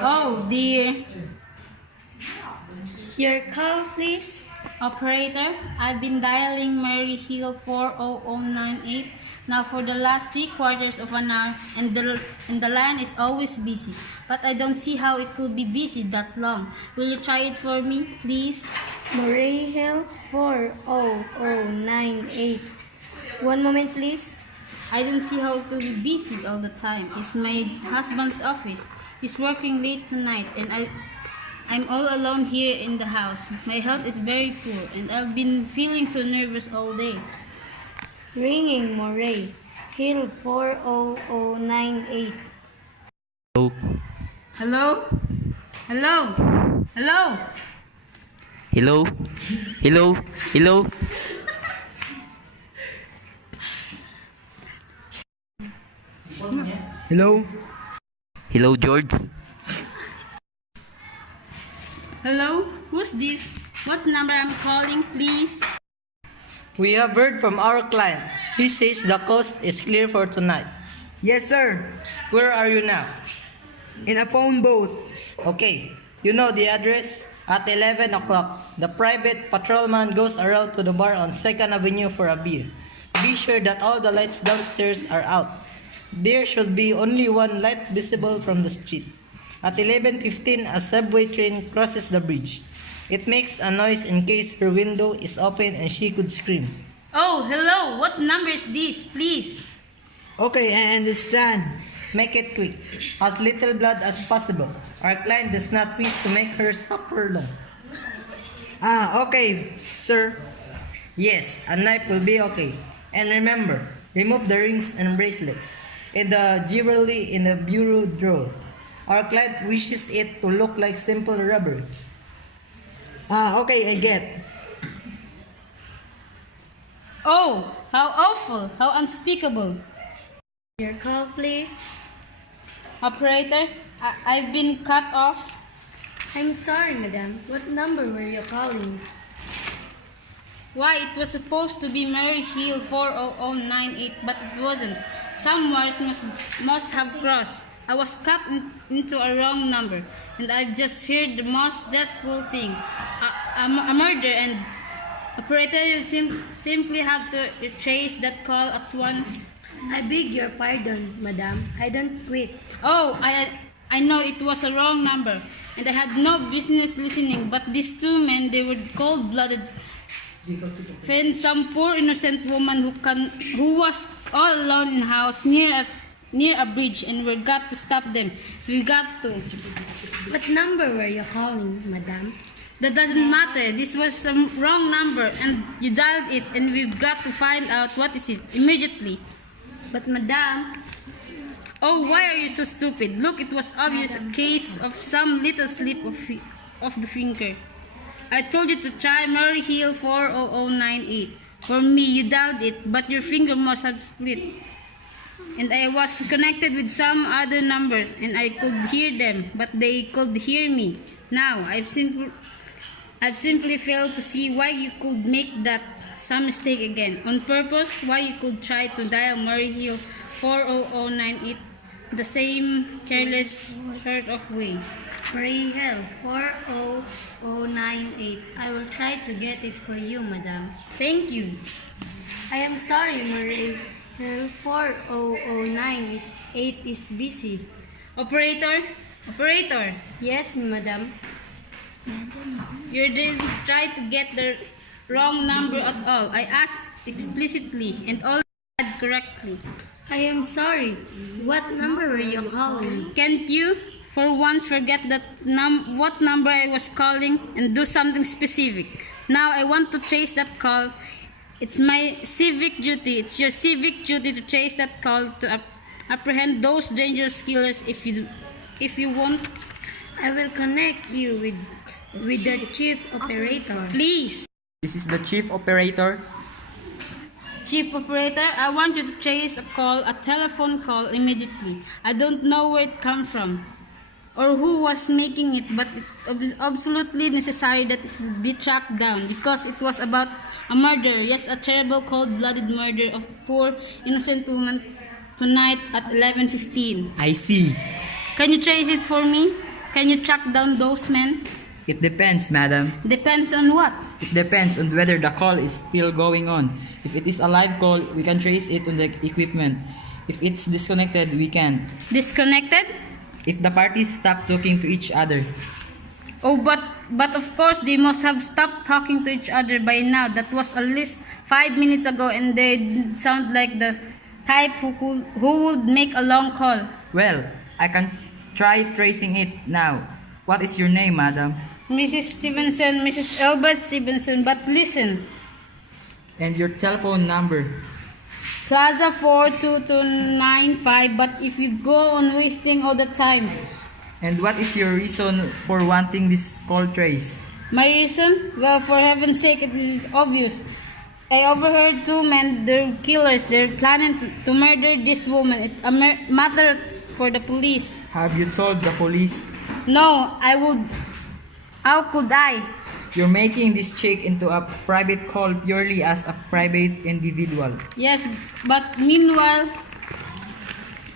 Oh dear. Your call, please. Operator, I've been dialing Mary Hill 40098 now for the last 3/4 of an hour, and the line is always busy. But I don't see how it could be busy that long. Will you try it for me, please? Murray Hill 40098. One moment, please. I don't see how it could be busy all the time. It's my husband's office. He's working late tonight, and I'm all alone here in the house. My health is very poor, and I've been feeling so nervous all day. Ringing Murray Hill 40098. Hello? Hello? Hello? Hello? Hello? Hello? Hello? Hello, George? Hello? Who's this? What number I'm calling, please? We have heard from our client. He says the coast is clear for tonight. Yes, sir. Where are you now? In a phone boat. Okay, you know the address? At 11 o'clock, the private patrolman goes around to the bar on 2nd Avenue for a beer. Be sure that all the lights downstairs are out. There should be only one light visible from the street. At 11:15, a subway train crosses the bridge. It makes a noise in case her window is open and she could scream. Oh, hello. What number is this, please? Okay, I understand. Make it quick, as little blood as possible. Our client does not wish to make her suffer long. Okay, sir. Yes, a knife will be okay. And remember, remove the rings and bracelets and the jewelry in the bureau drawer. Our client wishes it to look like simple rubber. Okay, I get. Oh, how awful. How unspeakable. Your call, please. Operator, I've been cut off. I'm sorry, madam. What number were you calling? Why, it was supposed to be Mary Hill 40098, but it wasn't. Some wires must have crossed. I was cut into a wrong number, and I've just heard the most deathful thing. A murder, and operator, you simply have to trace that call at once. I beg your pardon, madam. I don't quit. Oh, I know it was a wrong number, and I had no business listening, but these two men, they were cold-blooded. Find some poor innocent woman who was all alone in the house near a bridge, and we got to stop them. We got to. What number were you calling, madam? That doesn't matter. This was some wrong number, and you dialed it, and we've got to find out what is it immediately. But madam, Oh, why are you so stupid? Look, it was obvious a case of some little slip of the finger. I told you to try Murray Hill 40098. For me, you dialed it, but your finger must have split. And I was connected with some other numbers, and I could hear them, but they could hear me. Now, I've simply failed to see why you could make that some mistake again. On purpose, why you could try to dial Murray Hill 40098 the same careless sort of way. Murray Hill 40098. I will try to get it for you, madam. Thank you. I am sorry, Murray Hill 40098 is busy. Operator? Yes, madam. You didn't try to get the wrong number at all. I asked explicitly and all said correctly. I am sorry. What number were you calling? Can't you, for once, forget what number I was calling and do something specific? Now I want to chase that call. It's my civic duty. It's your civic duty to chase that call to apprehend those dangerous killers. If you want, I will connect you with the chief operator. please. This is the chief operator. Chief operator, I want you to chase a telephone call immediately. I don't know where it came from or who was making it, but it is absolutely necessary that it be tracked down because it was about a murder. Yes, a terrible cold-blooded murder of a poor innocent woman tonight at 11:15. I see. Can you trace it for me? Can you track down those men? It depends, madam. Depends on what? It depends on whether the call is still going on. If it is a live call, we can trace it on the equipment. If it's disconnected, we can't. Disconnected? If the parties stop talking to each other. Oh, but of course they must have stopped talking to each other by now. That was at least 5 minutes ago, and they sound like the type who would make a long call. Well, I can try tracing it now. What is your name, madam? Mrs. Stevenson, Mrs. Albert Stevenson. But listen, And your telephone number. Plaza 42295. But if you go on wasting all the time. And what is your reason for wanting this call trace? My reason? Well, for heaven's sake, it is obvious. I overheard two men, they're killers. They're planning to murder this woman. It's a matter for the police. Have you told the police? No, I would. How could I? You're making this check into a private call purely as a private individual. Yes, but meanwhile,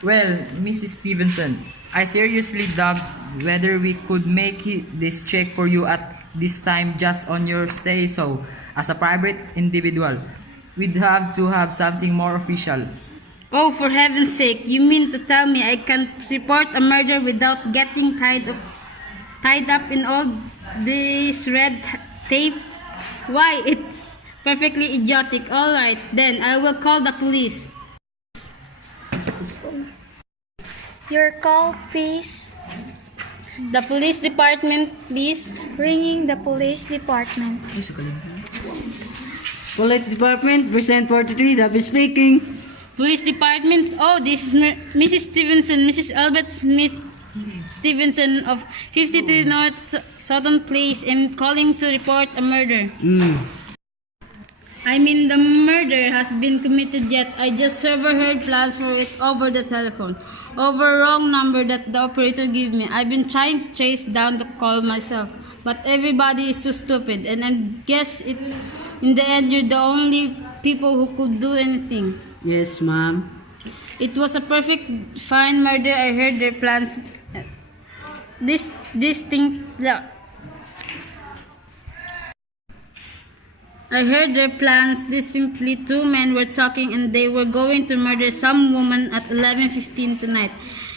Well, Mrs. Stevenson, I seriously doubt whether we could make this check for you at this time just on your say-so. As a private individual, we'd have to have something more official. oh, for heaven's sake, you mean to tell me I can't report a murder without getting tied up in all this red tape? Why, it's perfectly idiotic. All right, then I will call the police. Your call, please. The police department, please. Ringing the police department. Police Department, Precinct 43, David speaking. Police department. Oh, this is Mrs. Stevenson, Mrs. Albert Smith Stevenson of 53 North Southern Place. I'm calling to report a murder. I mean, the murder has been committed yet. I just overheard plans for it over the telephone. Over wrong number that the operator gave me. I've been trying to trace down the call myself. But everybody is so stupid. And I guess in the end, you're the only people who could do anything. Yes, ma'am. It was a perfect fine murder. I heard their plans. This thing. I heard their plans distinctly. Two men were talking and they were going to murder some woman at 11:15 tonight.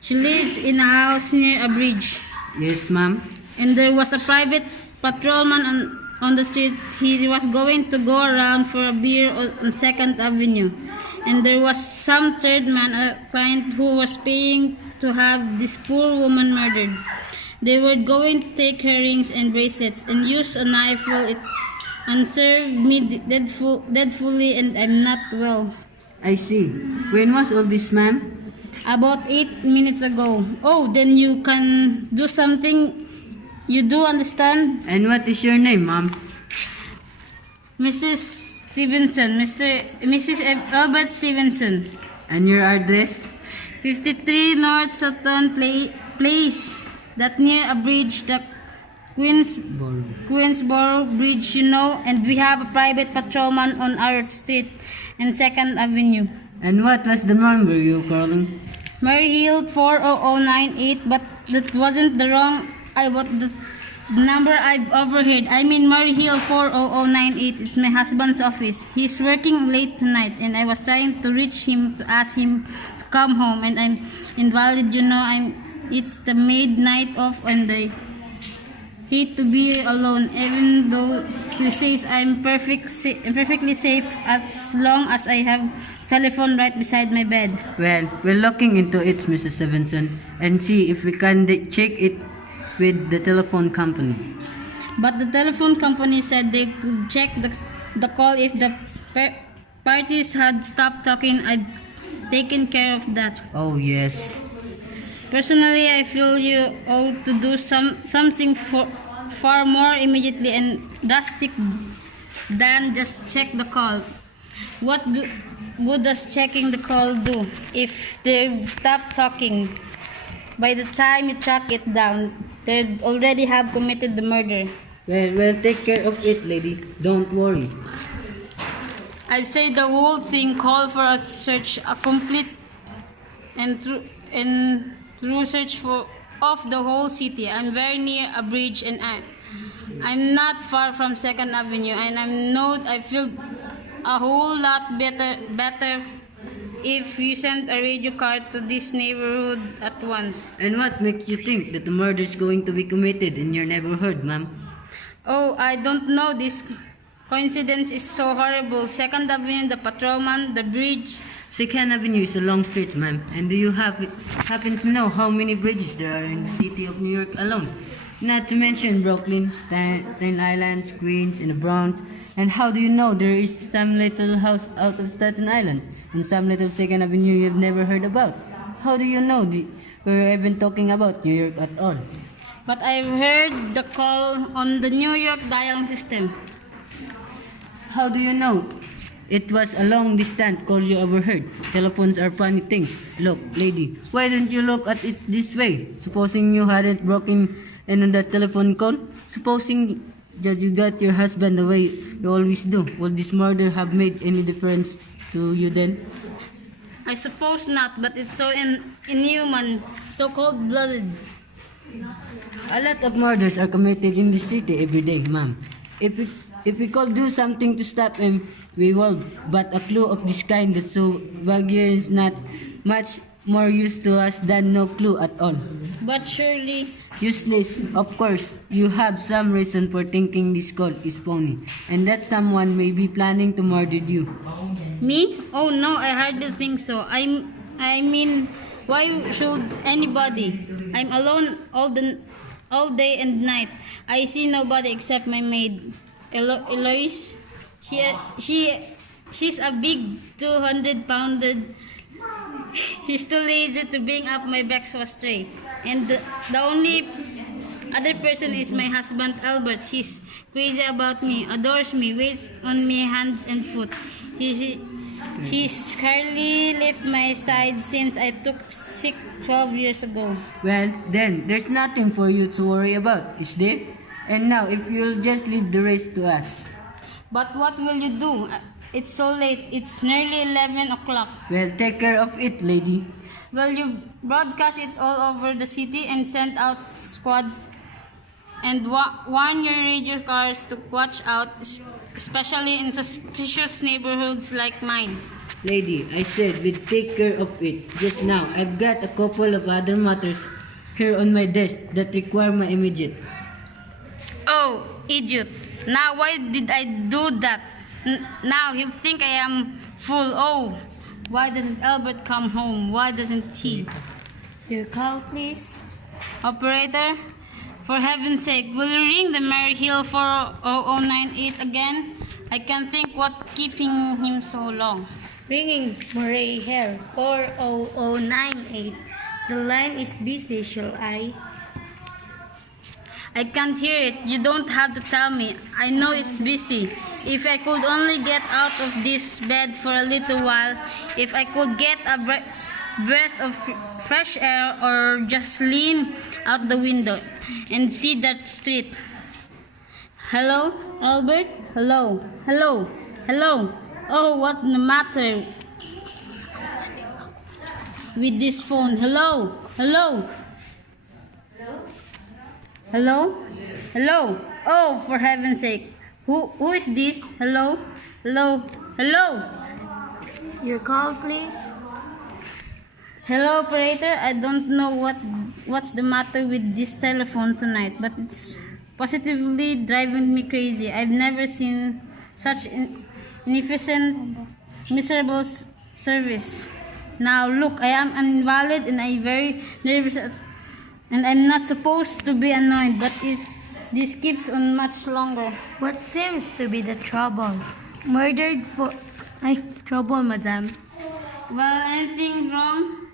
She lives in a house near a bridge. Yes, ma'am. And there was a private patrolman on the street. He was going to go around for a beer on 2nd Avenue. And there was some third man, a client who was paying to have this poor woman murdered. They were going to take her rings and bracelets and use a knife while it unserved me deadfully, and I'm not well. I see. When was all this, ma'am? About 8 minutes ago. Oh, then you can do something. You do understand? And what is your name, ma'am? Mrs. Stevenson, Mrs. Albert Stevenson. And your address? 53 North Sutton Place. That near a bridge, the Queensboro Bridge, you know, and we have a private patrolman on our street and 2nd Avenue. And what was the number you calling? Mary Hill 40098, but that wasn't the number I overheard. I mean Mary Hill 40098 is my husband's office. He's working late tonight and I was trying to reach him to ask him to come home, and I'm invalid, you know. It's the midnight off and I hate to be alone, even though he says I'm perfectly safe as long as I have telephone right beside my bed. Well, we're looking into it, Mrs. Stevenson, and see if we can check it with the telephone company. But the telephone company said they could check the call if the parties had stopped talking. I'd taken care of that. Oh, yes. Personally, I feel you ought to do something far more immediately and drastic than just check the call. What good does checking the call do if they stop talking? By the time you track it down, they already have committed the murder. Well, we'll take care of it, lady. Don't worry. I'd say the whole thing called for a search, a complete and through search of the whole city. I'm very near a bridge, and I'm not far from 2nd Avenue, and I feel a whole lot better if you send a radio car to this neighborhood at once. And what makes you think that the murder is going to be committed in your neighborhood, ma'am? Oh, I don't know. This coincidence is so horrible. 2nd Avenue, the patrolman, the bridge. 2nd Avenue is a long street, ma'am. And do you happen to know how many bridges there are in the city of New York alone? Not to mention Brooklyn, Staten Island, Queens, and the Bronx. And how do you know there is some little house out of Staten Island and some little 2nd Avenue you've never heard about? How do you know we're even talking about New York at all? But I've heard the call on the New York dialing system. How do you know? It was a long distance call you overheard. Telephones are funny things. Look, lady, why don't you look at it this way? Supposing you hadn't broken in on that telephone call? Supposing that you got your husband the way you always do, would this murder have made any difference to you then? I suppose not, but it's so inhuman, so cold-blooded. A lot of murders are committed in this city every day, ma'am. If we could do something to stop them, we will. But a clue of this kind that's so vague is not much more use to us than no clue at all. But surely, Useless. Of course, you have some reason for thinking this call is phony, and that someone may be planning to murder you. me? Oh no, I hardly think so. I mean, why should anybody? I'm alone all day and night. I see nobody except my maid, Eloise. She's a big 200-pounded. She's too lazy to bring up my breakfast tray. And the only other person is my husband, Albert. He's crazy about me, adores me, waits on me hand and foot. He's hardly left my side since I took sick 12 years ago. Well, then, there's nothing for you to worry about, is there? And now, if you'll just leave the rest to us. But what will you do? It's so late. It's nearly 11 o'clock. Well, take care of it, lady. Will you broadcast it all over the city and send out squads and warn your radio cars to watch out, especially in suspicious neighborhoods like mine? Lady, I said we'd take care of it. Just now, I've got a couple of other matters here on my desk that require my immediate. Oh, idiot. Now why did I do that? Now he'll think I am fool. Oh, why doesn't Albert come home? Why doesn't he? Your call, please. Operator, for heaven's sake, will you ring the Mary Hill 40098 again? I can't think what's keeping him so long. Ringing Murray Hill 40098. The line is busy, shall I? I can't hear it. You don't have to tell me. I know it's busy. If I could only get out of this bed for a little while, if I could get a breath of fresh air or just lean out the window and see that street. Hello, Albert? Hello, hello, hello. Oh, what's the matter with this phone? Hello, hello. Hello? Hello? Oh, for heaven's sake. Who is this? Hello? Hello? Hello? Your call, please. Hello, operator. I don't know what's the matter with this telephone tonight, but it's positively driving me crazy. I've never seen such inefficient, miserable service. Now, look, I am invalid and I'm very nervous and I'm not supposed to be annoyed, but if this keeps on much longer. What seems to be the trouble? Murdered for... trouble, madam. Well, anything wrong?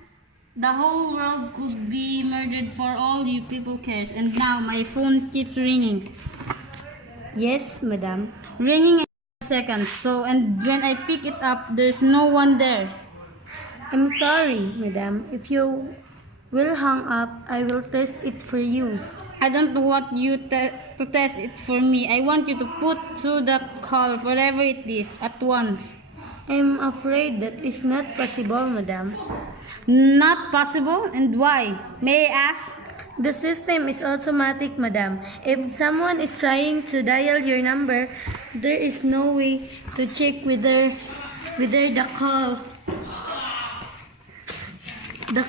The whole world could be murdered for all you people cares. And now my phone keeps ringing. Yes, madam. Ringing in seconds. So, and when I pick it up, there's no one there. I'm sorry, madam. If you will hang up, I will test it for you. I don't want you to test it for me. I want you to put through that call, whatever it is, at once. I'm afraid that is not possible, madam. Not possible? And why? May I ask? The system is automatic, madam. If someone is trying to dial your number, there is no way to check whether the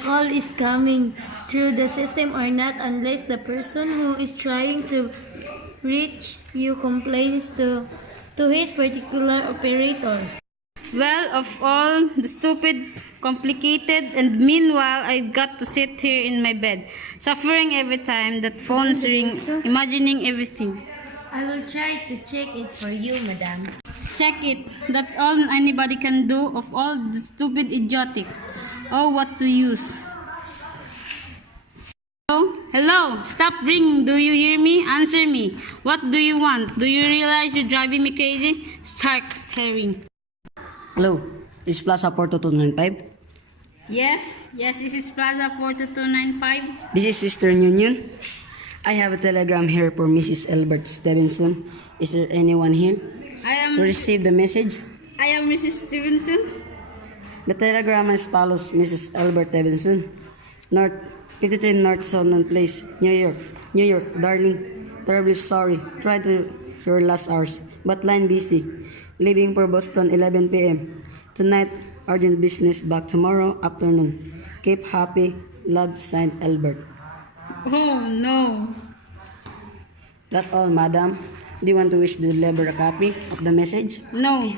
call is coming through the system or not unless the person who is trying to reach you complains to his particular operator. Well, of all the stupid, complicated, and meanwhile I've got to sit here in my bed, suffering every time that phones ring, imagining everything. I will try to check it for you, madam. Check it. That's all anybody can do of all the stupid idiotic. Oh, what's the use? Hello? Hello? Stop ringing. Do you hear me? Answer me. What do you want? Do you realize you're driving me crazy? Start staring. Hello, is Plaza 42295? Yes, this is Plaza 42295. This is Eastern Union. I have a telegram here for Mrs. Albert Stevenson. Is there anyone here I who received the message? am Mrs. Stevenson. The telegram as follows: Mrs. Albert Stevenson, North 53 North Southern Place, New York, darling. Terribly sorry. Try to your last hours, but line busy. Leaving for Boston 11 p.m. Tonight, urgent business. Back tomorrow afternoon. Keep happy. Love, signed Albert. Oh no. That's all, madam. Do you want to wish to deliver a copy of the message? No.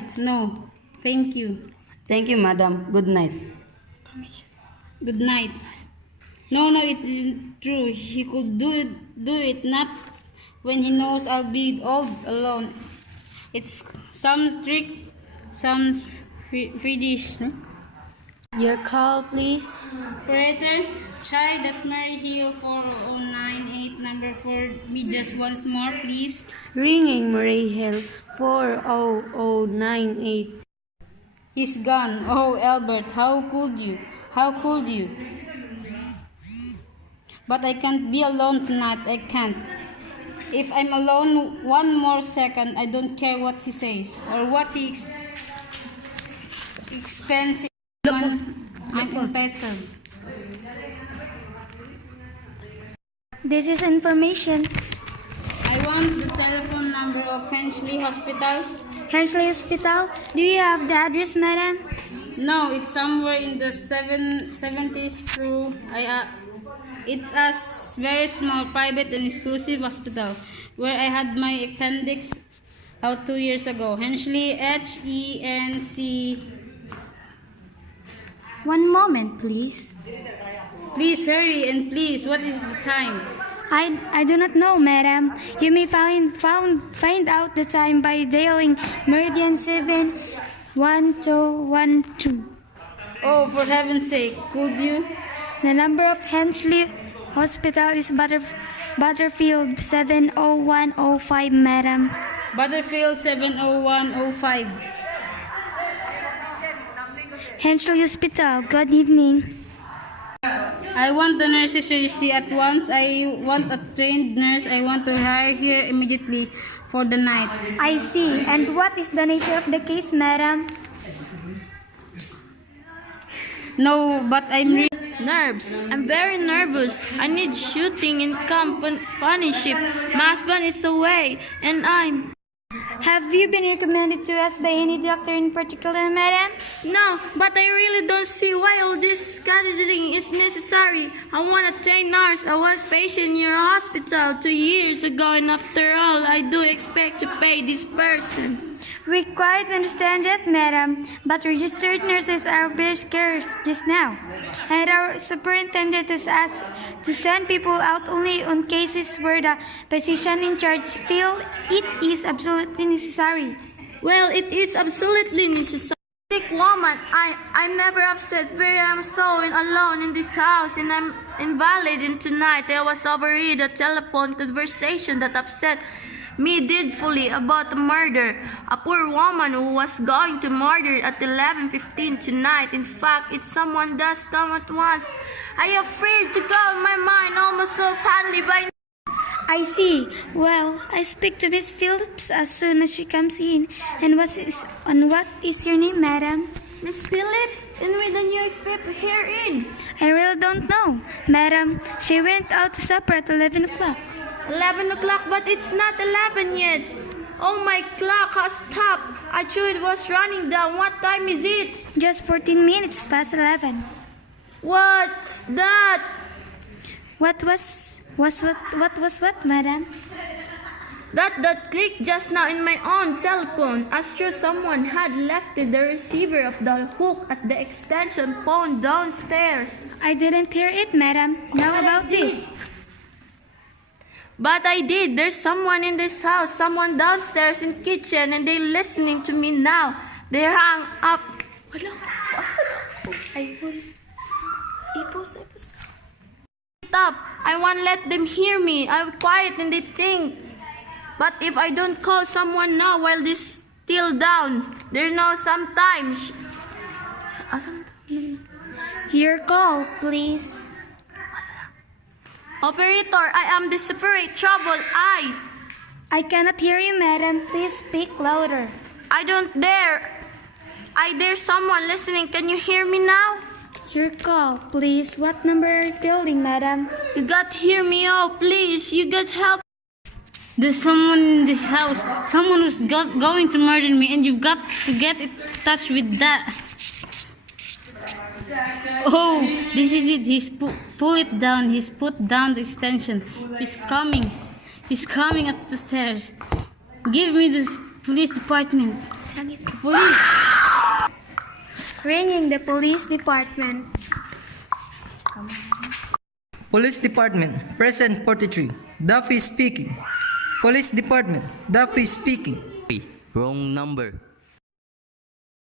Thank you. Thank you, madam. Good night. Good night. No, it isn't true. He could do it not when he knows I'll be all alone. It's some trick, some Swedish. No? Your call, please. Operator, try that Mary Hill 4098 number for me just once more, please. Ringing Murray Hill 40098. He's gone. Oh, Albert, how could you? But I can't be alone tonight. I can't. If I'm alone one more second, I don't care what he says or what he expensive. I'm entitled. This is information. I want the telephone number of Finchley Hospital. Hensley Hospital. Do you have the address, madam? No, it's somewhere in the 70s through. It's a very small, private, and exclusive hospital where I had my appendix out 2 years ago. Hensley, Henc. One moment, please. Please hurry and please, what is the time? I do not know, madam. You may find out the time by dialing Meridian 71212. Oh, for heaven's sake, could you? The number of Hensley Hospital is Butterfield 70105, madam. Butterfield 70105. Hensley Hospital. Good evening. I want the nurses to see at once. I want a trained nurse. I want to hire here immediately for the night. I see. And what is the nature of the case, madam? No, but I'm Nerves. I'm very nervous. I need shooting in companionship. My husband is away, and I'm... Have you been recommended to us by any doctor in particular, madam? No, but I really don't see why all this scheduling is necessary. I want a trained nurse. I was patient in your hospital 2 years ago, and after all, I do expect to pay this person. We quite understand that, madam, but registered nurses are very scarce just now, and our superintendent has asked to send people out only on cases where the physician in charge feels it is absolutely necessary. Well, it is absolutely necessary. Sick woman, I'm never upset where I'm so alone in this house, and I'm invalid. And tonight I was overheard a telephone conversation that upset me dreadfully about a murder. A poor woman who was going to murder at 11:15 tonight. In fact, if someone does come at once, I am afraid to go in my mind almost offhandedly by. I see. Well, I speak to Miss Phillips as soon as she comes in. And what is your name, madam? Miss Phillips, and when do you expect her in? I really don't know. Madam, she went out to supper at 11 o'clock. 11 o'clock, but it's not 11 yet. Oh, my clock has stopped. I thought it was running down. What time is it? Just 14 minutes past 11. What's that? What was what, madam? That clicked just now in my own telephone. As sure someone had left the receiver of the hook at the extension phone downstairs. I didn't hear it, madam. Now about this. But I did. There's someone in this house, someone downstairs in kitchen, and they're listening to me now. They hung up. Stop. I won't let them hear me. I'm quiet and they think. But if I don't call someone now while this still down, they know sometimes. Your call, please. Operator, I am desperate trouble. I cannot hear you, madam. Please speak louder. I don't dare. I dare someone listening. Can you hear me now? Your call, please. What number are you calling, madam? You got to hear me out, please. You got help. There's someone in this house. Someone who's going to murder me, and you've got to get in touch with that. Oh, this is it. He's pull it down. He's put down the extension. He's coming. He's coming up the stairs. Give me this police department. Police. Ringing the police department. Police Department, present 43. Duffy speaking. Police Department, Duffy speaking. Wrong number.